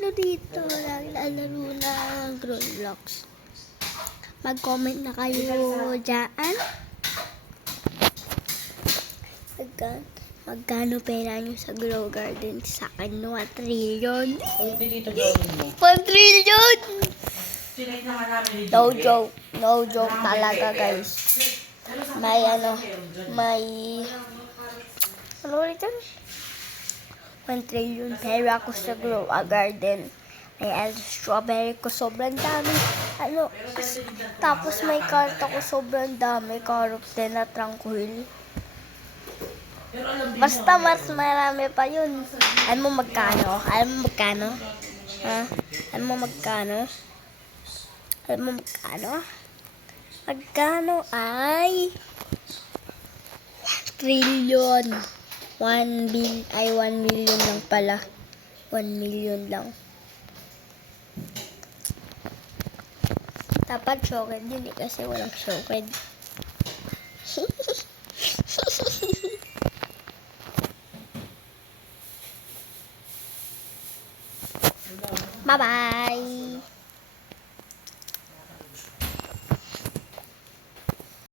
sino dito naglalaro ng Roblox? Mag-comment na kayo dyan. Magkano pera nyo sa Grow Garden? Sa akin, 1 trillion. Hindi dito gawin mo. 1 trillion! Sinay naman namin ni No joke. No joke talaga, guys. May ano ulit yun? 1 trillion pera ko sa Grow a Garden. May strawberry ko sobrang dami. Tapos may karta ko sobrang dami. Carrot din na tranquil. Basta mas marami pa yun. Alam mo magkano? Ha? Alam mo magkano? Magkano ay 1 trillion. 1 million lang pala. 1 million lang. Dapat chocolate din kasi walang chocolate. Bye-bye!